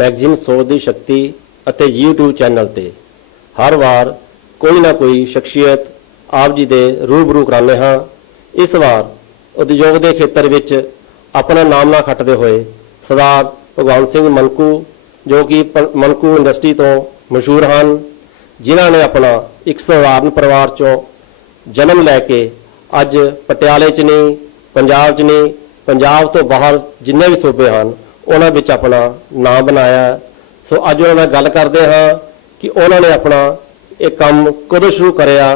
Magazine सोच दी शक्ति ਅਤੇ YouTube चैनल ਤੇ हर वार कोई ना कोई शख्सियत आप जी दे रूबरू कराने हाँ। इस वार उद्योग के खेत्र ਵਿੱਚ अपना नाम ना खटते हुए सरदार भगवंत सिंह मनकू जो कि मनकू इंडस्ट्री तो मशहूर हैं, जिन्होंने ने अपना एक साधारण परिवार चों जन्म लैके अज पटियाले च नहीं, पंजाब च नहीं, पंजाब तो बाहर जिन्ने भी सूबे हैं उन्होंने विच अपना नाम बनाया। सो अज उन्होंने गल करते हाँ कि उन्होंने अपना एक काम कदों शुरू कराया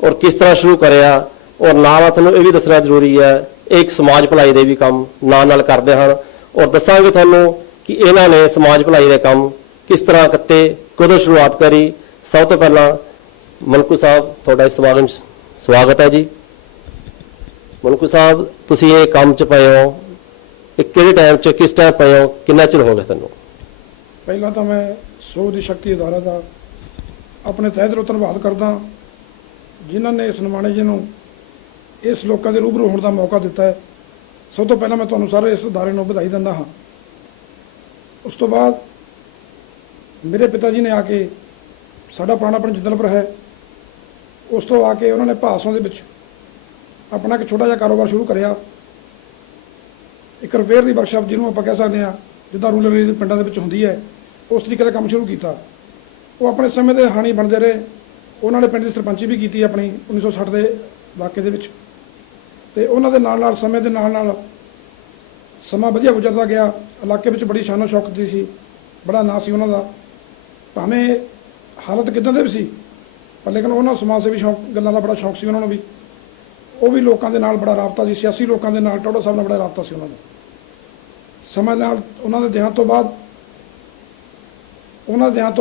और किस तरह शुरू कराया, और नाल तुहानूं ये भी दसना जरूरी है एक समाज भलाई के भी काम नाल करते हैं, और दसांगे तुहानूं कि इन्होंने समाज भलाई के काम किस तरह किते, कदों शुरुआत करी। सब तो पहला मनकू साहब तुहाडा इस समागम स्वागत है जी। मनकू साहब तुसीं ये काम च पए हो, किहड़े टाइम च किस टाइम पए हो, कितना चिर हो गया तुहानूं? पहला तो मैं सोच की शक्ति अदारा का अपने तहे दिलों धन्नवाद करदा जिन्होंने इस निमाणे जी नूं इस लोगों के रूबरू होने का मौका दिता है। सब तो पहला मैं तुहानूं सारे इस अदारे नूं बधाई दिंदा हाँ। उस तो बाद मेरे पिता जी ने आके साडा पुराना पिंड जिंदलपुर है, उस तो आके उन्होंने भासों दे विच अपना एक छोटा जिहा कारोबार शुरू करिया, एक रिपेयर की वर्कशॉप जिन्होंने आप कह सकते हैं जिदा रूरल एरिया के पिंडों के होंगी है, उस तरीके का काम शुरू किया। वो अपने समय के हाणी बनते रहे, उन्होंने पिंड की सरपंची भी की अपनी 1960 के वाक़े के उन्होंने नाल समय के नाल समा वधिया गुजरता गया। इलाके में बड़ी शानो शौकत सी, बड़ा ना सी उन्हों का, भावें हालत किदां दे भी सी, पर लेकिन उन्होंने समाज सेवी शौक गलों का बड़ा शौक से उन्होंने भी, वो भी लोगों के नाल बड़ा राबता सी, सियासी लोगों के नाल टोडा साहब नाल बड़ा राबता सी उन्होंने। समय नाल उन्होंने देहांत तो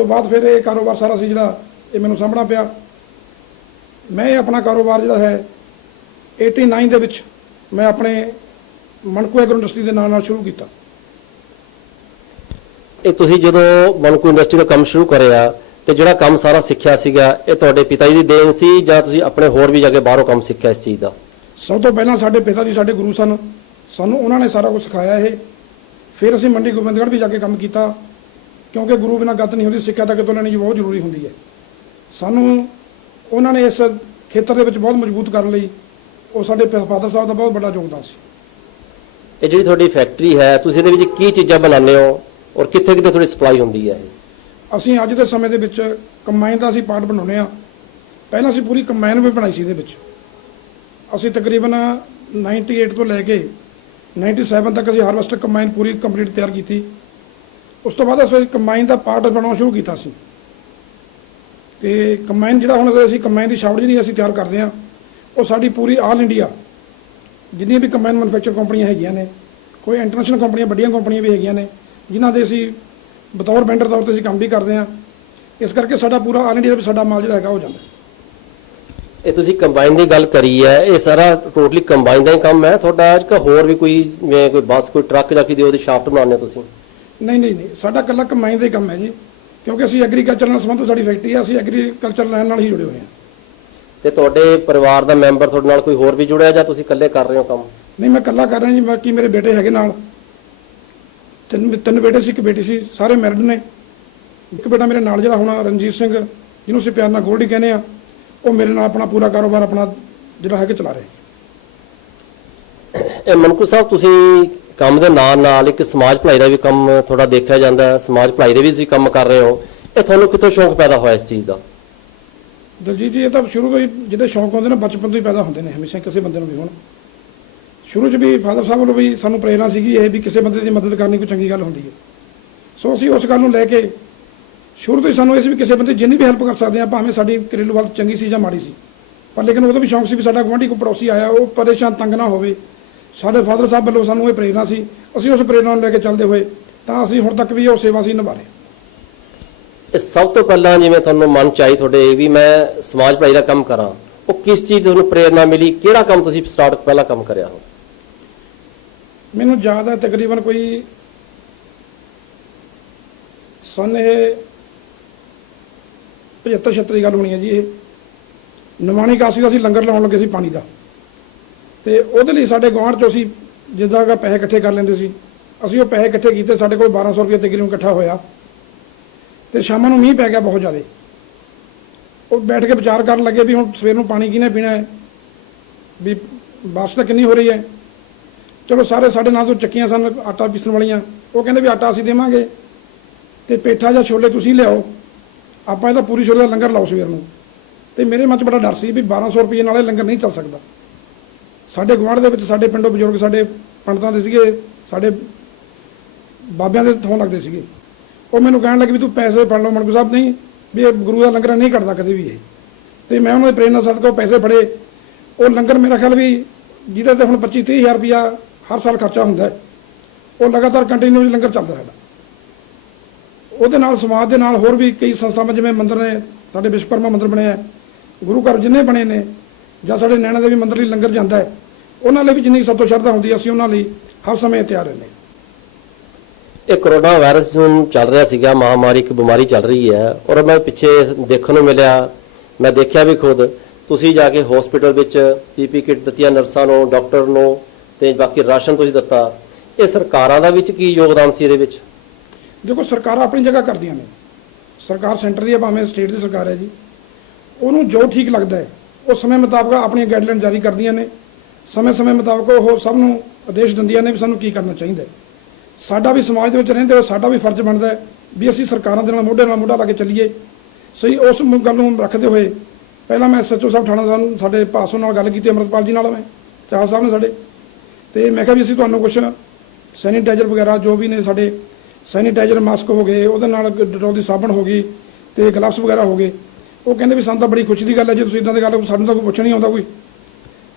बाद फिर ये कारोबार सारा सी जिहड़ा ये मैनूं सामभना पिया। मैं अपना कारोबार जिहड़ा है 89 दे विच मैं अपने मनकू एग्रो इंडस्ट्री के नाल शुरू किया। ये तुसीं जदों मनकू इंडस्ट्री का काम शुरू कराया तो जिहड़ा काम सारा सीखिया सीगा ये तुहाडे पिता जी दी देन सी जां तुसीं अपने होर भी जगह बाहरों काम सीखिया इस चीज़ का? सब तो पहला साडे पिता जी साडे गुरु सन, सानूं उन्होंने सारा कुछ सिखाया है। फिर असीं मंडी गोबिंदगढ़ भी जाके काम किया, क्योंकि गुरु बिना गत नहीं होती, सिक्ख्या तो कितों लैनी जी बहुत जरूरी होंगी है। सानूं उन्होंने इस खेतर दे विच बहुत मजबूत करने लई वो साडे फादर साहब का बहुत बड़ा योगदान सी। ये जिहड़ी तुहाडी फैक्ट्री है तुसीं इहदे विच की चीज़ां बनाने हो और कित्थे कित्थे थोड़ी सप्लाई होंदी है? असीं अज दे समय दे विच कंबाइन का असीं पार्ट बनाउने आ। पहलां असीं पूरी कंबाइन भी बनाई सी। इहदे विच असीं तकरीबन 98 तो लैके 97 तक असीं हारवेस्टर कंबाइन पूरी कंप्लीट तैयार की। उस तो बाद असीं कंबाइन का पार्ट बनाना शुरू किया सी। ते कंबाइन जिहड़ा हुण असीं कंबाइन की छावड़ी जिहड़ी असीं तैयार करदे आ, वो साडी पूरी आल इंडिया जिन्नियां भी कंबाइन मैਨੂਫੈਕਚਰ कंपनियां हैगियां ने, कोई इंटरनेशनल कंपनियां वड्डियां कंपनियां भी हैगियां ने जिन्हां दे असीं बतौर वेंडर तौर पर असीं काम भी करते हैं। इस करके साडा पूरा आल इंडिया साडा माल जिहड़ा हैगा हो जांदा। ये तुसीं कंबाइन की गल करी है, ये सारा टोटली कंबाइन का ही काम है तुहाडा कि होर भी कोई जिवें कोई बस कोई ट्रक जां कि ओहदी शाफ्ट बनाने तुसीं? नहीं, साडा कल्ला कंबाइन का ही काम है जी, क्योंकि असीं एग्रीकल्चर नाल संबंध साडी फैक्ट्री है, असीं एग्रीकल्चर लाइन नाल ही जुड़े हुए हैं। ते तुहाडे परिवार का मैंबर तुहाडे नाल कोई होर भी जुड़िया जां तुसीं इकल्ले कर रहे हो काम? नहीं, मैं कल्ला कर रहा जी। बाकी मेरे बेटे हैगे नाल, तीन बेटे सी, एक बेटी सी, सारे मैरिड ने। एक बेटा मेरे नाल जिहड़ा हुण रणजीत सिंह जिन्होंने असीं प्यार नाल गोल्डी कहने आ, वो मेरे नाल अपना पूरा कारोबार अपना जिहड़ा है चला रहे। मनकू साहब तुसीं काम दे नाल नाल एक समाज भलाई का भी काम थोड़ा देखा जाता है, समाज भलाई दे भी तुसीं काम कर रहे हो, ये तुहानूं कित्थों शौक पैदा होया इस चीज़ का? दलजीत जी, ये तो शुरू तो ही जिहदे शौक होंदे ने बचपन तो ही पैदा होंदे ने हमेशा किसी बंदे नूं भी। हुण शुरू च भी फादर साहब वालों भी सानूं प्रेरणा सीगी ये भी किसी बंदे की मदद करनी कोई चंगी गल होंदी है। सो असीं उस गल नूं लैके शुरू तो ही सानूं इस भी किसी बंदे जिन्नी भी हैल्प कर सकते हैं, भावें साडी घरेलू हालत चंगी सी जां माड़ी सी, पर लेकिन उदों भी शौक सी भी साडा गुआंढी कोई पड़ोसी आया वो परेशान तंग ना होवे। साडे फादर साहब वालों सानूं ये प्रेरणा सी, असीं उस प्रेरणा नूं लैके चलदे होए तां असीं हुण तक भी वो सेवा असीं निभा रहे। सब तो पहला जिवें तुहानूं मन च आई तुहाडे भी मैं समाज भलाई का काम करां, वो किस चीज़ तुहानूं प्रेरणा मिली, किहड़ा काम तुसीं स्टार्ट पहला काम करिया हो? मैनूं याद है तकरीबन कोई सन 75-76 की गल होनी है जी। ये निमाणी कासी का असीं लंगर लाउण लगे सी पानी का, तो वो साडे गुआंढ चों असीं जिद्दां पैसे इकट्ठे कर लैंदे सी ਅਸੀਂ ਉਹ ਪੈਸੇ ਇਕੱਠੇ ਕੀਤੇ, ਸਾਡੇ ਕੋਲ 1200 ਰੁਪਏ ਤਕਰੀਬਨ ਇਕੱਠਾ ਹੋਇਆ। ਤੇ ਸ਼ਾਮਾਂ ਨੂੰ ਮੀਂਹ ਪੈ ਗਿਆ ਬਹੁਤ ਜ਼ਿਆਦਾ। ਉਹ ਬੈਠ ਕੇ ਵਿਚਾਰ ਕਰਨ ਲੱਗੇ ਵੀ ਹੁਣ ਸਵੇਰ ਨੂੰ ਪਾਣੀ ਕਿਹਨੇ ਪੀਣਾ ਹੈ, ਵੀ ਬਾਰਿਸ਼ ਤਾਂ ਕਿੰਨੀ ਹੋ ਰਹੀ ਹੈ। ਚਲੋ ਸਾਰੇ ਸਾਡੇ ਨਾਲ ਤੋਂ ਚੱਕੀਆਂ ਸਨ ਆਟਾ ਪੀਸਣ ਵਾਲੀਆਂ, ਉਹ ਕਹਿੰਦੇ ਵੀ ਆਟਾ ਅਸੀਂ ਦੇਵਾਂਗੇ ਤੇ ਪੇਠਾ ਜਾਂ ਛੋਲੇ ਤੁਸੀਂ ਲਿਆਓ, ਆਪਾਂ ਇਹਦਾ ਪੂਰੀ ਛੋਲੇ ਦਾ ਲੰਗਰ ਲਾਓ ਸਵੇਰ ਨੂੰ। ਤੇ ਮੇਰੇ ਮਨ 'ਚ ਬੜਾ ਡਰ ਸੀ ਵੀ 1200 ਰੁਪਏ ਨਾਲ ਇਹ ਲੰਗਰ ਨਹੀਂ ਚੱਲ ਸਕਦਾ। ਸਾਡੇ ਗੁਆਂਢ ਦੇ ਵਿੱਚ ਸਾਡੇ ਪਿੰਡੋਂ ਬਜ਼ੁਰਗ ਸਾਡੇ ਪੰਡਤਾਂ ਦੇ ਸੀਗੇ, ਸਾਡੇ ਬਾਬਿਆਂ ਦੇ ਥੋਂ ਲੱਗਦੇ ਸੀਗੇ, ਉਹ ਮੈਨੂੰ ਕਹਿਣ ਲੱਗੇ ਵੀ ਤੂੰ ਪੈਸੇ ਫੜ ਲਓ ਮਣਕੂ ਸਾਹਿਬ, ਨਹੀਂ ਵੀ ਇਹ ਗੁਰੂ ਦਾ ਲੰਗਰ ਨਹੀਂ ਕੱਢਦਾ ਕਦੇ ਵੀ ਇਹ। ਤੇ ਮੈਂ ਉਹਨਾਂ ਦੇ ਪ੍ਰੇਰਨਾ ਸਦਕਾ ਉਹ ਪੈਸੇ ਫੜੇ। ਉਹ ਲੰਗਰ ਮੇਰਾ ਖਿਆਲ ਵੀ ਜਿਹਦੇ ਤੇ ਹੁਣ 25-30 ਹਜ਼ਾਰ ਰੁਪਇਆ ਹਰ ਸਾਲ ਖਰਚਾ ਹੁੰਦਾ ਹੈ, ਉਹ ਲਗਾਤਾਰ ਕੰਟੀਨਿਊ ਲੰਗਰ ਚੱਲਦਾ ਸਾਡਾ। ਉਹਦੇ ਨਾਲ ਸਮਾਜ ਦੇ ਨਾਲ ਹੋਰ ਵੀ ਕਈ ਸੰਸਥਾਵਾਂ ਜਿਵੇਂ ਮੰਦਿਰ ਨੇ, ਸਾਡੇ ਵਿਸ਼ਵਕਰਮਾ ਮੰਦਿਰ ਬਣਿਆ, ਗੁਰੂ ਘਰ ਜਿੰਨੇ ਬਣੇ ਨੇ, ਜਾਂ ਸਾਡੇ ਨੈਣਾ ਦੇਵੀ ਮੰਦਿਰ ਲਈ ਲੰਗਰ ਜਾਂਦਾ ਹੈ, ਉਹਨਾਂ ਲਈ ਵੀ ਜਿੰਨੀ ਸਭ ਤੋਂ ਸ਼ਰਧਾ ਹੁੰਦੀ ਹੈ ਅਸੀਂ ਉਹਨਾਂ ਲਈ ਹਰ ਸਮੇਂ ਤਿਆਰ ਰਹਿੰਦੇ। ਇਹ ਕਰੋਨਾ ਵਾਇਰਸ ਹੁਣ ਚੱਲ ਰਿਹਾ ਸੀਗਾ, ਮਹਾਮਾਰੀ, ਇੱਕ ਬਿਮਾਰੀ ਚੱਲ ਰਹੀ ਹੈ, ਔਰ ਮੈਂ ਪਿੱਛੇ ਦੇਖਣ ਨੂੰ ਮਿਲਿਆ, ਮੈਂ ਦੇਖਿਆ ਵੀ ਖੁਦ, ਤੁਸੀਂ ਜਾ ਕੇ ਹਸਪੀਟਲ ਵਿੱਚ ਪੀਪੀ ਕਿੱਟ ਦਿੱਤੀਆਂ ਨਰਸਾਂ ਨੂੰ, ਡਾਕਟਰ ਨੂੰ, ਤੇ ਬਾਕੀ ਰਾਸ਼ਨ ਤੁਸੀਂ ਦਿੱਤਾ। ਇਹ ਸਰਕਾਰਾਂ ਦਾ ਵਿੱਚ ਕੀ ਯੋਗਦਾਨ ਸੀ ਇਹਦੇ ਵਿੱਚ? ਦੇਖੋ, ਸਰਕਾਰਾਂ ਆਪਣੀ ਜਗ੍ਹਾ ਕਰਦੀਆਂ ਨੇ। ਸਰਕਾਰ ਸੈਂਟਰ ਦੀ ਹੈ ਭਾਵੇਂ ਸਟੇਟ ਦੀ ਸਰਕਾਰ ਹੈ ਜੀ, ਉਹਨੂੰ ਜੋ ਠੀਕ ਲੱਗਦਾ ਹੈ ਉਹ ਸਮੇਂ ਮੁਤਾਬਕ ਆਪਣੀਆਂ ਗਾਈਡਲਾਈਨ ਜਾਰੀ ਕਰਦੀਆਂ ਨੇ। ਸਮੇਂ ਮੁਤਾਬਕ ਉਹ ਸਭ ਨੂੰ ਆਦੇਸ਼ ਦਿੰਦੀਆਂ ਨੇ ਵੀ ਸਾਨੂੰ ਕੀ ਕਰਨਾ ਚਾਹੀਦਾ ਹੈ। ਸਾਡਾ ਵੀ ਸਮਾਜ ਦੇ ਵਿੱਚ ਰਹਿੰਦੇ ਹੋਏ ਸਾਡਾ ਵੀ ਫਰਜ਼ ਬਣਦਾ ਹੈ ਵੀ ਅਸੀਂ ਸਰਕਾਰਾਂ ਦੇ ਨਾਲ ਮੋਢਾ ਲਾ ਕੇ ਚੱਲੀਏ। ਸਹੀ ਉਸ ਗੱਲ ਨੂੰ ਰੱਖਦੇ ਹੋਏ ਪਹਿਲਾਂ ਮੈਂ SHO ਸਾਹਿਬ ਥਾਣਾ ਸਾਹਿਬ ਸਾਡੇ ਭਾਸੋ ਨਾਲ ਗੱਲ ਕੀਤੀ, ਅੰਮ੍ਰਿਤਪਾਲ ਜੀ ਨਾਲ, ਮੈਂ ਚਾਹ ਸਾਹਿਬ ਨੇ ਸਾਡੇ, ਤੇ ਮੈਂ ਕਿਹਾ ਵੀ ਅਸੀਂ ਤੁਹਾਨੂੰ ਕੁਝ ਸੈਨੀਟਾਈਜ਼ਰ ਵਗੈਰਾ ਜੋ ਵੀ ਨੇ, ਸਾਡੇ ਸੈਨੀਟਾਈਜ਼ਰ ਮਾਸਕ ਹੋ ਗਏ, ਉਹਦੇ ਨਾਲ ਡਟੋਲ ਦੀ ਸਾਬਣ ਹੋ ਗਈ ਤੇ ਗਲਵਸ ਵਗੈਰਾ ਹੋ ਗਏ। ਉਹ ਕਹਿੰਦੇ ਵੀ ਸਾਨੂੰ ਤਾਂ ਬੜੀ ਖੁਸ਼ੀ ਦੀ ਗੱਲ ਹੈ ਜੇ ਤੁਸੀਂ ਇਦਾਂ ਦੀ ਗੱਲ, ਸਾਨੂੰ ਤਾਂ ਕੋਈ ਪੁੱਛ ਨਹੀਂ ਆਉਂਦਾ ਕੋਈ।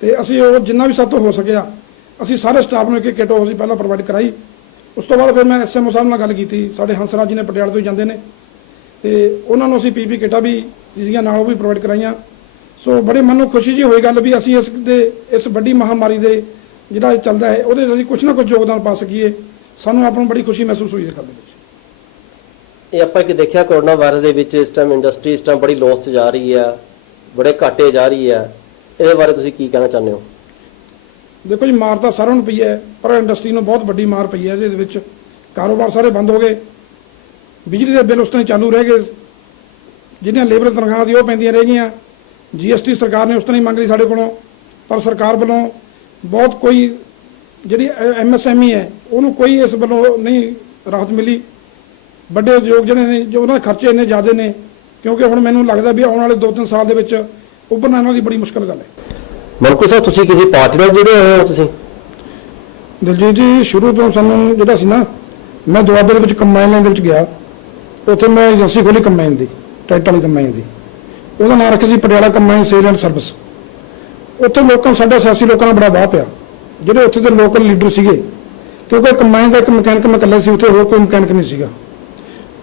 ਤੇ ਅਸੀਂ ਉਹ ਜਿੰਨਾ ਵੀ ਸਾਡੇ ਤੋਂ ਹੋ ਸਕਿਆ ਅਸੀਂ ਸਾਰੇ ਸਟਾਫ ਨੂੰ ਇੱਕ ਕਿੱਟ ਉਹ ਅਸੀਂ ਪਹਿਲਾਂ ਪ੍ਰੋਵਾਈਡ ਕਰਾਈ। ਉਸ ਤੋਂ ਬਾਅਦ ਫਿਰ ਮੈਂ SMO ਸਾਹਿਬ ਨਾਲ ਗੱਲ ਕੀਤੀ, ਸਾਡੇ ਹੰਸਰਾਜ ਜੀ ਨੇ ਪਟਿਆਲੇ ਤੋਂ ਹੀ ਜਾਂਦੇ ਨੇ, ਤੇ ਉਹਨਾਂ ਨੂੰ ਅਸੀਂ ਪੀਪੀ ਕਿੱਟਾਂ ਵੀ ਜਿਹਦੀਆਂ ਨਾਲ ਉਹ ਵੀ ਪ੍ਰੋਵਾਈਡ ਕਰਾਈਆਂ। ਸੋ ਬੜੇ ਮਨ ਨੂੰ ਖੁਸ਼ੀ ਜੀ ਹੋਈ ਗੱਲ ਵੀ ਅਸੀਂ ਇਸ ਵੱਡੀ ਮਹਾਮਾਰੀ ਦੇ ਜਿਹੜਾ ਚੱਲਦਾ ਹੈ ਉਹਦੇ ਅਸੀਂ ਕੁਝ ਨਾ ਕੁਝ ਯੋਗਦਾਨ ਪਾ ਸਕੀਏ। ਸਾਨੂੰ ਆਪਾਂ ਨੂੰ ਬੜੀ ਖੁਸ਼ੀ ਮਹਿਸੂਸ ਹੋਈ ਇਸ ਗੱਲ ਦੇ ਵਿੱਚ। ਇਹ ਆਪਾਂ ਕਿ ਦੇਖਿਆ ਕਰੋਨਾ ਵਾਇਰਸ ਦੇ ਵਿੱਚ ਇਸ ਟਾਈਮ ਇੰਡਸਟਰੀ ਇਸ ਟਾਈਮ ਬੜੀ ਲੋਸ 'ਚ ਜਾ ਰਹੀ ਹੈ, ਬੜੇ ਘਾਟੇ ਜਾ ਰਹੀ ਹੈ, ਇਹਦੇ ਬਾਰੇ ਤੁਸੀਂ ਕੀ ਕਹਿਣਾ ਚਾਹੁੰਦੇ ਹੋ? ਦੇਖੋ ਜੀ, ਮਾਰ ਤਾਂ ਸਾਰਿਆਂ ਨੂੰ ਪਈ ਹੈ, ਪਰ ਇੰਡਸਟਰੀ ਨੂੰ ਬਹੁਤ ਵੱਡੀ ਮਾਰ ਪਈ ਹੈ। ਇਹਦੇ ਵਿੱਚ ਕਾਰੋਬਾਰ ਸਾਰੇ ਬੰਦ ਹੋ ਗਏ, ਬਿਜਲੀ ਦੇ ਬਿੱਲ ਉਸ ਤਰ੍ਹਾਂ ਚਾਲੂ ਰਹਿ ਗਏ, ਜਿਹੜੀਆਂ ਲੇਬਰ ਤਨਖਾਹਾਂ ਦੀ ਉਹ ਪੈਂਦੀਆਂ ਰਹਿ ਗਈਆਂ। GST ਸਰਕਾਰ ਨੇ ਉਸ ਤਰ੍ਹਾਂ ਹੀ ਮੰਗ ਲਈ ਸਾਡੇ ਕੋਲੋਂ, ਪਰ ਸਰਕਾਰ ਵੱਲੋਂ ਬਹੁਤ ਕੋਈ ਜਿਹੜੀ MSME ਹੈ ਉਹਨੂੰ ਕੋਈ ਇਸ ਵੱਲੋਂ ਨਹੀਂ ਰਾਹਤ ਮਿਲੀ। ਵੱਡੇ ਉਦਯੋਗ ਜਿਹੜੇ ਨੇ ਜੋ ਉਹਨਾਂ ਦੇ ਖਰਚੇ ਇੰਨੇ ਜ਼ਿਆਦਾ ਨੇ, ਕਿਉਂਕਿ ਹੁਣ ਮੈਨੂੰ ਲੱਗਦਾ ਵੀ ਆਉਣ ਵਾਲੇ 2-3 ਸਾਲ ਦੇ ਵਿੱਚ ਉੱਭਰਨਾ ਇਹਨਾਂ ਦੀ ਬੜੀ ਮੁਸ਼ਕਲ ਗੱਲ ਹੈ। ਮਨਕੂ ਸਾਹਿਬ, ਤੁਸੀਂ ਕਿਸੇ ਪਾਰਟੀ ਨਾਲ ਜੁੜੇ ਹੋਏ ਹੋ? ਤੁਸੀਂ ਦਿਲਜੀਤ ਜੀ, ਸ਼ੁਰੂ ਤੋਂ ਸਾਨੂੰ ਜਿਹੜਾ ਸੀ ਨਾ, ਮੈਂ ਦੁਆਬੇ ਦੇ ਵਿੱਚ ਕੰਬਾਈਨ ਲਾਈਨ ਦੇ ਵਿੱਚ ਗਿਆ, ਉੱਥੇ ਮੈਂ ਏਜੰਸੀ ਖੋਲੀ ਕੰਬਾਈਨ ਦੀ, ਟਰੈਕਟਰ ਵਾਲੀ ਕੰਬਾਈਨ ਦੀ, ਉਹਦਾ ਨਾਮ ਰੱਖਿਆ ਸੀ Patiala combine sale and service. ਉੱਥੇ ਲੋਕਾਂ, ਸਾਡਾ ਸਿਆਸੀ ਲੋਕਾਂ ਨਾਲ ਬੜਾ ਵਾਹ ਪਿਆ, ਜਿਹੜੇ ਉੱਥੇ ਦੇ ਲੋਕਲ ਲੀਡਰ ਸੀਗੇ, ਕਿਉਂਕਿ ਕੰਬਾਈਨ ਦਾ ਇੱਕ ਮਕੈਨਿਕ ਮੈਂ ਇਕੱਲਾ ਸੀ, ਉੱਥੇ ਹੋਰ ਕੋਈ ਮਕੈਨਿਕ ਨਹੀਂ ਸੀਗਾ।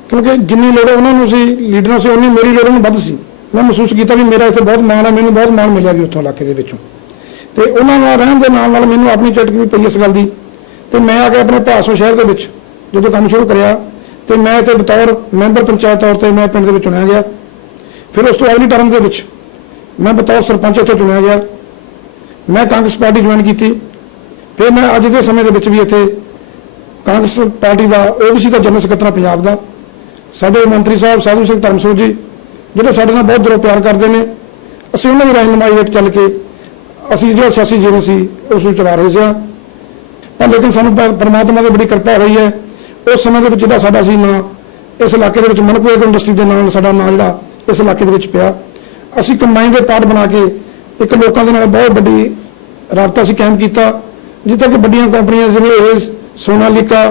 ਕਿਉਂਕਿ ਜਿੰਨੀ ਲੋੜ ਉਹਨਾਂ ਨੂੰ ਸੀ ਲੀਡਰਾਂ ਸੀ, ਉਨੀ ਮੇਰੀ ਲੋੜ ਨੂੰ ਵੱਧ ਸੀ। ਮੈਂ ਮਹਿਸੂਸ ਕੀਤਾ ਵੀ ਮੇਰਾ ਇੱਥੇ ਬਹੁਤ ਮਾਣ ਹੈ, ਮੈਨੂੰ ਬਹੁਤ ਮਾਣ ਮਿਲਿਆ ਵੀ ਉੱਥੋਂ ਇਲਾਕੇ ਦੇ ਵਿੱਚੋਂ, ਤੇ ਉਹਨਾਂ ਨਾਲ ਰਹਿਣ ਦੇ ਨਾਲ ਮੈਨੂੰ ਆਪਣੀ ਚਟਕ ਵੀ ਪਈ ਇਸ ਗੱਲ ਦੀ। ਤੇ ਮੈਂ ਆ ਕੇ ਆਪਣੇ ਭਾਸੋ ਸ਼ਹਿਰ ਦੇ ਵਿੱਚ ਜਦੋਂ ਕੰਮ ਸ਼ੁਰੂ ਕਰਿਆ, ਤੇ ਮੈਂ ਇੱਥੇ ਬਤੌਰ ਮੈਂਬਰ ਪੰਚਾਇਤ ਤੌਰ ਤੇ ਮੈਂ ਪਿੰਡ ਦੇ ਵਿੱਚ ਚੁਣਿਆ ਗਿਆ। ਫਿਰ ਉਸ ਤੋਂ ਅਗਲੀ ਟਰਮ ਦੇ ਵਿੱਚ ਮੈਂ ਬਤੌਰ ਸਰਪੰਚ ਇੱਥੋਂ ਚੁਣਿਆ ਗਿਆ। ਮੈਂ ਕਾਂਗਰਸ ਪਾਰਟੀ ਜੁਆਇਨ ਕੀਤੀ। ਫਿਰ ਮੈਂ ਅੱਜ ਦੇ ਸਮੇਂ ਦੇ ਵਿੱਚ ਵੀ ਇੱਥੇ ਕਾਂਗਰਸ ਪਾਰਟੀ ਦਾ OBC ਦਾ ਜਨਰਲ ਸਕੱਤਰ ਪੰਜਾਬ ਦਾ। ਸਾਡੇ ਮੰਤਰੀ ਸਾਹਿਬ ਸਾਧੂ ਸਿੰਘ ਧਰਮਸੋਤ ਜੀ, ਜਿਹੜੇ ਸਾਡੇ ਨਾਲ ਬਹੁਤ ਦਿਲੋਂ ਪਿਆਰ ਕਰਦੇ ਨੇ, ਅਸੀਂ ਉਹਨਾਂ ਦੀ ਰਹਿਨੁਮਾਈ ਹੇਠ ਚੱਲ ਕੇ ਅਸੀਂ ਜਿਹੜਾ ਸਿਆਸੀ ਜੀਵਨ ਸੀ ਉਸ ਨੂੰ ਚਲਾ ਰਹੇ ਸੀ। ਪਰ ਲੇਕਿਨ ਸਾਨੂੰ ਪਰਮਾਤਮਾ ਦੀ ਬੜੀ ਕਿਰਪਾ ਹੋਈ ਹੈ, ਉਸ ਸਮੇਂ ਦੇ ਵਿੱਚ ਜਿਹੜਾ ਸਾਡਾ ਸੀ ਨਾਂ ਇਸ ਇਲਾਕੇ ਦੇ ਵਿੱਚ ਮਨਕੂ ਐਗਰੋ ਇੰਡਸਟਰੀ ਦੇ ਨਾਲ ਸਾਡਾ ਨਾਂ ਜਿਹੜਾ ਇਸ ਇਲਾਕੇ ਦੇ ਵਿੱਚ ਪਿਆ। ਅਸੀਂ ਕੰਬਾਈਨ ਦੇ ਪਾਰਟ ਬਣਾ ਕੇ ਇੱਕ ਲੋਕਾਂ ਦੇ ਨਾਲ ਬਹੁਤ ਵੱਡੀ ਰਾਬਤਾ ਅਸੀਂ ਕਾਇਮ ਕੀਤਾ, ਜਿੱਥੇ ਕਿ ਵੱਡੀਆਂ ਕੰਪਨੀਆਂ ਜਿਵੇਂ ਏਸ, ਸੋਨਾਲੀਕਾ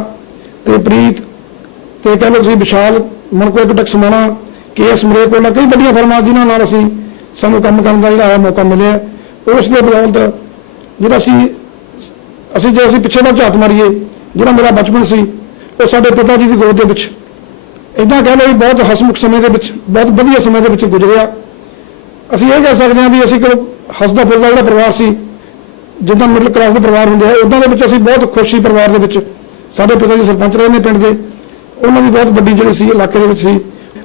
ਤੇ ਪ੍ਰੀਤ ਤੇ ਕਹਿ ਲਓ ਤੁਸੀਂ ਵਿਸ਼ਾਲ, ਮਨਕੂ ਐਗਰੋਟੈਕ ਸਮਾਣਾ, KS ਮਰੇਕੋਲਾ, ਕਈ ਵੱਡੀਆਂ ਫਰਮਾਂ ਜਿਨ੍ਹਾਂ ਨਾਲ ਸਾਨੂੰ ਕੰਮ ਕਰਨ ਦਾ ਜਿਹੜਾ ਹੈ ਮੌਕਾ ਮਿਲਿਆ। ਉਸ ਦੇ ਬਦੌਲਤ ਜਿਹੜਾ ਜੇ ਅਸੀਂ ਪਿੱਛੇ ਦਾ ਝਾਤ ਮਾਰੀਏ, ਜਿਹੜਾ ਮੇਰਾ ਬਚਪਨ ਸੀ ਉਹ ਸਾਡੇ ਪਿਤਾ ਜੀ ਦੀ ਗੋਦ ਦੇ ਵਿੱਚ ਇੱਦਾਂ ਕਹਿ ਲਓ ਵੀ ਬਹੁਤ ਹਸਮੁਖ ਸਮੇਂ ਦੇ ਵਿੱਚ, ਬਹੁਤ ਵਧੀਆ ਸਮੇਂ ਦੇ ਵਿੱਚ ਗੁਜ਼ਰਿਆ। ਅਸੀਂ ਇਹ ਕਹਿ ਸਕਦੇ ਹਾਂ ਵੀ ਅਸੀਂ ਕੋਈ ਹੱਸਦਾ ਫਿਰਦਾ ਜਿਹੜਾ ਪਰਿਵਾਰ ਸੀ, ਜਿੱਦਾਂ ਮਿਡਲ ਕਲਾਸ ਦੇ ਪਰਿਵਾਰ ਹੁੰਦੇ ਆ, ਉੱਦਾਂ ਦੇ ਵਿੱਚ ਅਸੀਂ ਬਹੁਤ ਖੁਸ਼ੀ ਪਰਿਵਾਰ ਦੇ ਵਿੱਚ। ਸਾਡੇ ਪਿਤਾ ਜੀ ਸਰਪੰਚ ਰਹੇ ਨੇ ਪਿੰਡ ਦੇ, ਉਹਨਾਂ ਦੀ ਬਹੁਤ ਵੱਡੀ ਜਿਹੜੀ ਸੀ ਇਲਾਕੇ ਦੇ ਵਿੱਚ ਸੀ।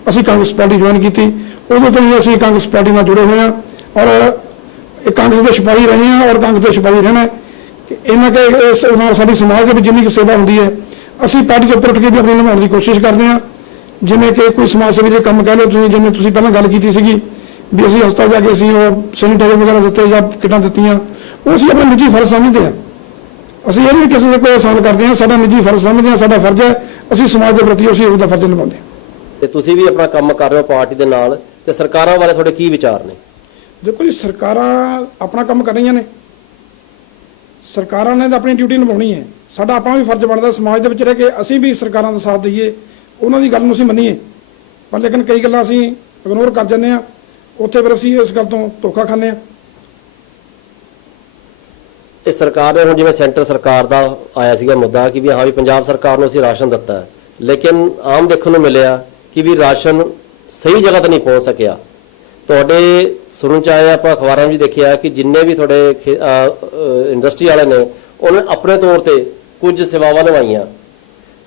ਅਸੀਂ ਕਾਂਗਰਸ ਪਾਰਟੀ ਜੁਆਇਨ ਕੀਤੀ, ਉਦੋਂ ਤੋਂ ਹੀ ਅਸੀਂ ਕਾਂਗਰਸ ਪਾਰਟੀ ਨਾਲ ਜੁੜੇ ਹੋਏ ਹਾਂ ਔਰ ਕਾਂਗਰਸ ਦੇ ਸਿਪਾਹੀ ਰਹੇ ਹਾਂ ਔਰ ਕਾਂਗਰਸ ਦੇ ਸਿਪਾਹੀ ਰਹਿਣਾ। ਇਹਨਾਂ ਕਿ ਇਸ ਨਾਲ ਸਾਡੀ ਸਮਾਜ ਦੇ ਵਿੱਚ ਜਿੰਨੀ ਕੁ ਸੇਵਾ ਹੁੰਦੀ ਹੈ ਅਸੀਂ ਪਾਰਟੀ ਦੇ ਉੱਪਰ ਉੱਠ ਕੇ ਵੀ ਆਪਣੀ ਨਿਭਾਉਣ ਦੀ ਕੋਸ਼ਿਸ਼ ਕਰਦੇ ਹਾਂ। ਜਿਵੇਂ ਕਿ ਕੋਈ ਸਮਾਜ ਸੇਵੀ ਦੇ ਕੰਮ ਕਹਿ ਲਓ ਤੁਸੀਂ, ਜਿਵੇਂ ਤੁਸੀਂ ਪਹਿਲਾਂ ਗੱਲ ਕੀਤੀ ਸੀਗੀ ਵੀ ਅਸੀਂ ਹਸਪਤਾਲ ਜਾ ਕੇ ਅਸੀਂ ਉਹ ਸੈਨੀਟਾਈਜ਼ਰ ਵਗੈਰਾ ਦਿੱਤੇ ਜਾਂ ਕਿੱਟਾਂ ਦਿੱਤੀਆਂ, ਉਹ ਅਸੀਂ ਆਪਣਾ ਨਿੱਜੀ ਫਰਜ਼ ਸਮਝਦੇ ਹਾਂ। ਅਸੀਂ ਇਹ ਨਹੀਂ ਕਿਸੇ ਦੇ ਕੋਈ ਅਹਿਸਾਨ ਕਰਦੇ ਹਾਂ, ਸਾਡਾ ਨਿੱਜੀ ਫਰਜ਼ ਸਮਝਦੇ ਹਾਂ, ਸਾਡਾ ਫਰਜ਼ ਹੈ, ਅਸੀਂ ਸਮਾਜ ਦੇ ਪ੍ਰਤੀ ਅਸੀਂ ਉਹਦਾ ਫਰਜ਼ ਨਿਭਾਉਂਦੇ ਹਾਂ। ਤੇ ਤੁਸੀਂ ਵੀ ਆਪਣਾ ਕੰਮ ਕਰ ਰਹੇ ਹੋ ਪਾਰਟੀ ਦੇ ਨਾਲ, ਤੇ ਸਰਕਾਰਾਂ ਬਾਰੇ ਤੁਹਾਡੇ ਕੀ ਵਿਚਾਰ ਨੇ? ਦੇਖੋ ਜੀ, ਸਰਕਾਰਾਂ ਆਪਣਾ ਕੰਮ ਕਰ ਰਹੀਆਂ ਨੇ, ਸਰਕਾਰਾਂ ਨੇ ਤਾਂ ਆਪਣੀ ਡਿਊਟੀ ਨਿਭਾਉਣੀ ਹੈ। ਸਾਡਾ ਆਪਣਾ ਵੀ ਫਰਜ਼ ਬਣਦਾ ਸਮਾਜ ਦੇ ਵਿੱਚ ਰਹਿ ਕੇ ਅਸੀਂ ਵੀ ਸਰਕਾਰਾਂ ਦਾ ਸਾਥ ਦਈਏ, ਉਹਨਾਂ ਦੀ ਗੱਲ ਨੂੰ ਅਸੀਂ ਮੰਨੀਏ। ਪਰ ਲੇਕਿਨ ਕਈ ਗੱਲਾਂ ਅਸੀਂ ਇਗਨੋਰ ਕਰ ਜਾਂਦੇ ਹਾਂ, ਉੱਥੇ ਫਿਰ ਅਸੀਂ ਇਸ ਗੱਲ ਤੋਂ ਧੋਖਾ ਖਾਂਦੇ ਹਾਂ। ਇਹ ਸਰਕਾਰ ਨੇ ਹੁਣ ਜਿਵੇਂ ਸੈਂਟਰ ਸਰਕਾਰ ਦਾ ਆਇਆ ਸੀਗਾ ਮੁੱਦਾ ਕਿ ਵੀ ਹਾਂ ਵੀ ਪੰਜਾਬ ਸਰਕਾਰ ਨੂੰ ਅਸੀਂ ਰਾਸ਼ਨ ਦਿੱਤਾ ਹੈ, ਲੇਕਿਨ ਆਮ ਦੇਖਣ ਨੂੰ ਮਿਲਿਆ ਕਿ ਵੀ ਰਾਸ਼ਨ ਸਹੀ ਜਗ੍ਹਾ ਤੇ ਨਹੀਂ ਪਹੁੰਚ ਸਕਿਆ। ਤੁਹਾਡੇ ਸੁਣਨ ਚ ਆਇਆ, ਆਪਾਂ ਅਖਬਾਰਾਂ ਵਿੱਚ ਦੇਖਿਆ ਕਿ ਜਿੰਨੇ ਵੀ ਤੁਹਾਡੇ ਇੰਡਸਟਰੀ ਵਾਲੇ ਨੇ ਉਹਨਾਂ ਨੇ ਆਪਣੇ ਤੌਰ ਤੇ ਕੁਝ ਸੇਵਾਵਾਂ ਨਿਭਾਈਆਂ,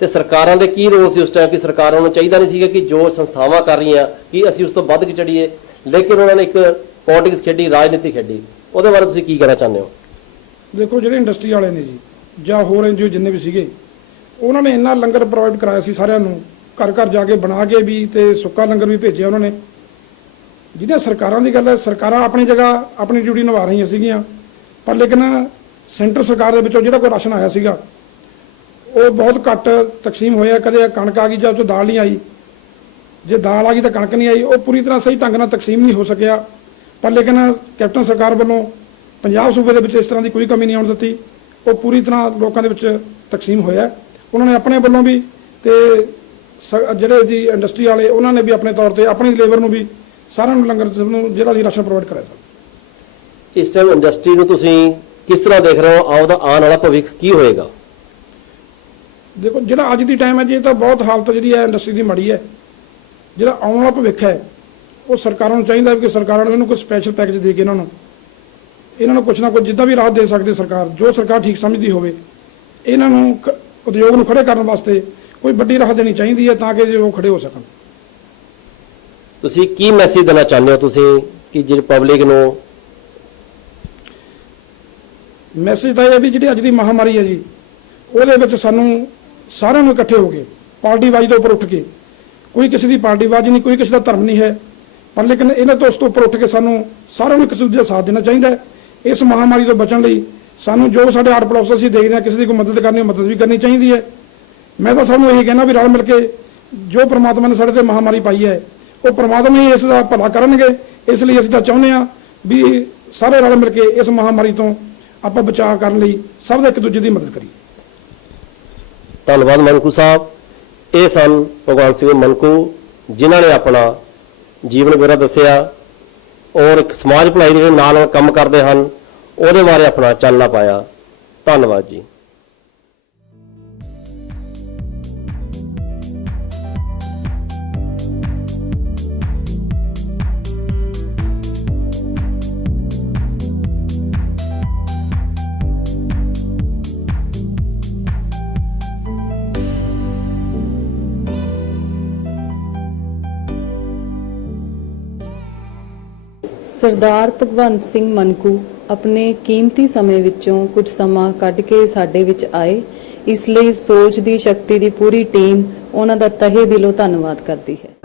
ਤੇ ਸਰਕਾਰਾਂ ਦੇ ਕੀ ਰੋਲ ਸੀ ਉਸ ਟਾਈਮ? ਕਿ ਸਰਕਾਰਾਂ ਨੂੰ ਚਾਹੀਦਾ ਨਹੀਂ ਸੀਗਾ ਕਿ ਜੋ ਸੰਸਥਾਵਾਂ ਕਰ ਰਹੀਆਂ ਕਿ ਅਸੀਂ ਉਸ ਤੋਂ ਵੱਧ ਕੇ ਚੜੀਏ, ਲੇਕਿਨ ਉਹਨਾਂ ਨੇ ਇੱਕ ਪੋਲਿਟਿਕਸ ਖੇਡੀ, ਰਾਜਨੀਤੀ ਖੇਡੀ। ਉਹਦੇ ਬਾਰੇ ਤੁਸੀਂ ਕੀ ਕਹਿਣਾ ਚਾਹੁੰਦੇ ਹੋ? ਦੇਖੋ, ਜਿਹੜੇ ਇੰਡਸਟਰੀ ਵਾਲੇ ਨੇ ਜੀ ਜਾਂ ਹੋਰ ਐਨਜੀਓ ਜਿੰਨੇ ਵੀ ਸੀਗੇ, ਉਹਨਾਂ ਨੇ ਇੰਨਾ ਲੰਗਰ ਪ੍ਰੋਵਾਈਡ ਕਰਾਇਆ ਸੀ ਸਾਰਿਆਂ ਨੂੰ, ਘਰ ਘਰ ਜਾ ਕੇ ਬਣਾ ਕੇ ਵੀ, ਤੇ ਸੁੱਕਾ ਲੰਗਰ ਵੀ ਭੇਜਿਆ ਉਹਨਾਂ ਨੇ। ਜਿਹੜੀਆਂ ਸਰਕਾਰਾਂ ਦੀ ਗੱਲ ਹੈ, ਸਰਕਾਰਾਂ ਆਪਣੀ ਜਗ੍ਹਾ ਆਪਣੀ ਡਿਊਟੀ ਨਿਭਾ ਰਹੀਆਂ ਸੀਗੀਆਂ, ਪਰ ਲੇਕਿਨ ਸੈਂਟਰ ਸਰਕਾਰ ਦੇ ਵਿੱਚੋਂ ਜਿਹੜਾ ਕੋਈ ਰਾਸ਼ਨ ਆਇਆ ਸੀਗਾ ਉਹ ਬਹੁਤ ਘੱਟ ਤਕਸੀਮ ਹੋਇਆ। ਕਦੇ ਕਣਕ ਆ ਗਈ ਜਾਂ ਉਹ 'ਚੋਂ ਦਾਲ ਨਹੀਂ ਆਈ, ਜੇ ਦਾਲ ਆ ਗਈ ਤਾਂ ਕਣਕ ਨਹੀਂ ਆਈ, ਉਹ ਪੂਰੀ ਤਰ੍ਹਾਂ ਸਹੀ ਢੰਗ ਨਾਲ ਤਕਸੀਮ ਨਹੀਂ ਹੋ ਸਕਿਆ। ਪਰ ਲੇਕਿਨ ਕੈਪਟਨ ਸਰਕਾਰ ਵੱਲੋਂ ਪੰਜਾਬ ਸੂਬੇ ਦੇ ਵਿੱਚ ਇਸ ਤਰ੍ਹਾਂ ਦੀ ਕੋਈ ਕਮੀ ਨਹੀਂ ਆਉਣ ਦਿੱਤੀ, ਉਹ ਪੂਰੀ ਤਰ੍ਹਾਂ ਲੋਕਾਂ ਦੇ ਵਿੱਚ ਤਕਸੀਮ ਹੋਇਆ। ਉਹਨਾਂ ਨੇ ਆਪਣੇ ਵੱਲੋਂ ਵੀ, ਤੇ ਜਿਹੜੇ ਜੀ ਇੰਡਸਟਰੀ ਵਾਲੇ ਉਹਨਾਂ ਨੇ ਵੀ ਆਪਣੇ ਤੌਰ ਤੇ ਆਪਣੀ ਲੇਬਰ ਨੂੰ ਵੀ ਸਾਰਿਆਂ ਨੂੰ ਲੰਗਰ ਨੂੰ ਜਿਹੜਾ ਜੀ ਰਾਸ਼ਨ ਪ੍ਰੋਵਾਈਡ ਕਰਾਇਆ ਸੀ। ਇਸ ਟਾਈਮ ਇੰਡਸਟਰੀ ਨੂੰ ਤੁਸੀਂ ਕਿਸ ਤਰ੍ਹਾਂ ਦੇਖ ਰਹੇ ਹੋ? ਉਹਦਾ ਆਉਣ ਵਾਲਾ ਭਵਿੱਖ ਕੀ ਹੋਏਗਾ? ਦੇਖੋ, ਜਿਹੜਾ ਅੱਜ ਦੀ ਟਾਈਮ ਹੈ ਜੀ, ਇਹ ਤਾਂ ਬਹੁਤ ਹਾਲਤ ਜਿਹੜੀ ਹੈ ਇੰਡਸਟਰੀ ਦੀ ਮਾੜੀ ਹੈ। ਜਿਹੜਾ ਆਉਣ ਵਾਲਾ ਭਵਿੱਖ ਹੈ ਉਹ ਸਰਕਾਰਾਂ ਨੂੰ ਚਾਹੀਦਾ ਕਿ ਸਰਕਾਰਾਂ ਨੂੰ ਇਹਨੂੰ ਕੋਈ ਸਪੈਸ਼ਲ ਪੈਕੇਜ ਦੇ ਕੇ ਇਹਨਾਂ ਨੂੰ ਕੁਛ ਨਾ ਕੁਛ ਜਿੱਦਾਂ ਵੀ ਰਾਹਤ ਦੇ ਸਕਦੀ ਸਰਕਾਰ, ਜੋ ਸਰਕਾਰ ਠੀਕ ਸਮਝਦੀ ਹੋਵੇ, ਇਹਨਾਂ ਨੂੰ ਉਦਯੋਗ ਨੂੰ ਖੜੇ ਕਰਨ ਵਾਸਤੇ ਕੋਈ ਵੱਡੀ ਰਾਹਤ ਦੇਣੀ ਚਾਹੀਦੀ ਹੈ, ਤਾਂ ਕਿ ਉਹ ਖੜੇ ਹੋ ਸਕਣ। ਤੁਸੀਂ ਕੀ ਮੈਸੇਜ ਦੇਣਾ ਚਾਹੁੰਦੇ ਹੋ ਤੁਸੀਂ ਕਿ ਜਿਹੜੀ ਪਬਲਿਕ ਨੂੰ? ਮੈਸੇਜ ਤਾਂ ਇਹ ਹੈ ਵੀ ਜਿਹੜੀ ਅੱਜ ਦੀ ਮਹਾਮਾਰੀ ਹੈ ਜੀ, ਉਹਦੇ ਵਿੱਚ ਸਾਨੂੰ ਸਾਰਿਆਂ ਨੂੰ ਇਕੱਠੇ ਹੋ ਕੇ ਪਾਰਟੀਬਾਜ਼ੀ ਦੇ ਉੱਪਰ ਉੱਠ ਕੇ, ਕੋਈ ਕਿਸੇ ਦੀ ਪਾਰਟੀਬਾਜ਼ੀ ਨਹੀਂ, ਕੋਈ ਕਿਸੇ ਦਾ ਧਰਮ ਨਹੀਂ ਹੈ, ਪਰ ਲੇਕਿਨ ਇਹਨਾਂ ਤੋਂ ਉਸ ਤੋਂ ਉੱਪਰ ਉੱਠ ਕੇ ਸਾਨੂੰ ਸਾਰਿਆਂ ਨੂੰ ਇੱਕ ਦੂਜੇ ਦਾ ਸਾਥ ਦੇਣਾ ਚਾਹੀਦਾ ਹੈ। ਇਸ ਮਹਾਮਾਰੀ ਤੋਂ ਬਚਣ ਲਈ ਸਾਨੂੰ ਜੋ ਸਾਡੇ ਆੜ ਪੜੋਸ ਅਸੀਂ ਦੇਖਦੇ ਹਾਂ, ਕਿਸੇ ਦੀ ਕੋਈ ਮਦਦ ਕਰਨੀ ਉਹ ਮਦਦ ਵੀ ਕਰਨੀ ਚਾਹੀਦੀ ਹੈ। ਮੈਂ ਤਾਂ ਸਾਨੂੰ ਇਹੀ ਕਹਿਣਾ ਵੀ ਰਲ ਮਿਲ ਕੇ ਜੋ ਪ੍ਰਮਾਤਮਾ ਨੇ ਸਾਡੇ ਤੇ ਮਹਾਮਾਰੀ ਪਾਈ ਹੈ, ਉਹ ਪ੍ਰਮਾਤਮਾ ਹੀ ਇਸ ਦਾ ਭਲਾ ਕਰਨਗੇ। ਇਸ ਲਈ ਅਸੀਂ ਤਾਂ ਚਾਹੁੰਦੇ ਹਾਂ ਵੀ ਸਾਰੇ ਰਲ ਮਿਲ ਕੇ ਇਸ ਮਹਾਮਾਰੀ ਤੋਂ ਆਪਾਂ ਬਚਾਅ ਕਰਨ ਲਈ ਸਭ ਦਾ ਇੱਕ ਦੂਜੇ ਦੀ ਮਦਦ ਕਰੀਏ। ਧੰਨਵਾਦ ਮਨਕੂ ਸਾਹਿਬ। ਇਹ ਸਨ ਭਗਵਾਨ ਸਿੰਘ ਮਨਕੂ, ਜਿਨ੍ਹਾਂ ਨੇ ਆਪਣਾ ਜੀਵਨ ਬਿਰਹਾ ਦੱਸਿਆ ਔਰ ਇੱਕ ਸਮਾਜ ਭਲਾਈ ਦੇ ਨਾਲ ਕੰਮ ਕਰਦੇ ਹਨ, ਉਹਦੇ ਬਾਰੇ ਆਪਣਾ ਚਾਨਣਾ ਪਾਇਆ। ਧੰਨਵਾਦ ਜੀ। ਸਰਦਾਰ ਭਗਵੰਤ ਸਿੰਘ ਮਨਕੂ ਆਪਣੇ ਕੀਮਤੀ ਸਮੇਂ ਵਿੱਚੋਂ ਕੁਝ ਸਮਾਂ ਕੱਢ ਕੇ ਸਾਡੇ ਵਿੱਚ ਆਏ। ਇਸ ਲਈ ਸੋਚ ਦੀ ਸ਼ਕਤੀ ਦੀ ਪੂਰੀ ਟੀਮ ਉਹਨਾਂ ਦਾ ਤਹਿ ਦਿਲੋਂ ਧੰਨਵਾਦ ਕਰਦੀ ਹੈ।